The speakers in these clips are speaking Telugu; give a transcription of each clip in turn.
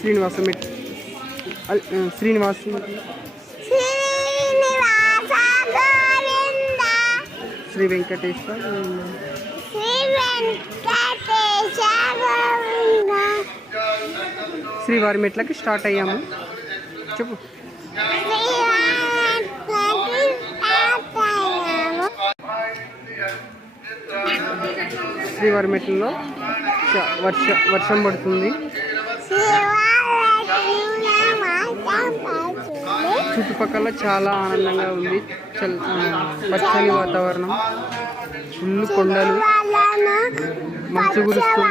శ్రీనివాస మెట్ శ్రీనివాస శ్రీ వెంకటేశ్వర శ్రీవారి మెట్లకి స్టార్ట్ అయ్యాము. చెప్పు. శ్రీవారి మెట్లలో వర్షం పడుతుంది. చుట్టుపక్కల చాలా ఆనందంగా ఉంది. పచ్చని వాతావరణం, ఫుల్ కొండలు, మంచు కురుస్తుంది.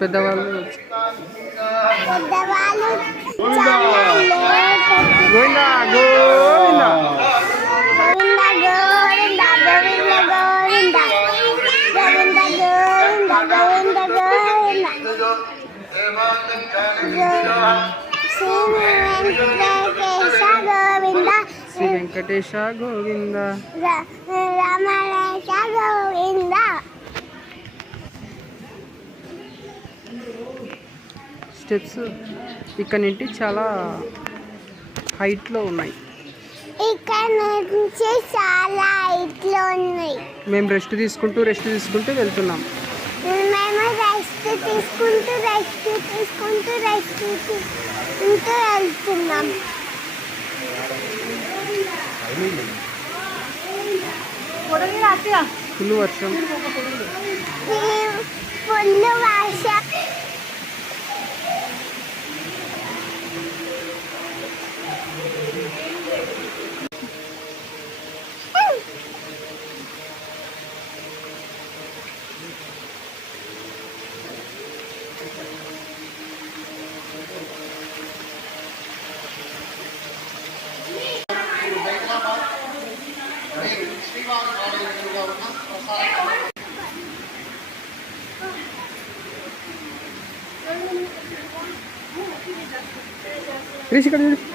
పెద్దవాళ్ళు గోవిందా గోవిందా శ్రీ వెంకటేశ గోవింద రమణేశ గోవింద. స్టెప్స్ ఇక్కడ నుండి చాలా హైట్లో ఉన్నాయి. మేము రెస్ట్ తీసుకుంటూ వెళ్తున్నాం. ఫుల్ వర్షం. ఇక్కడ చూడు.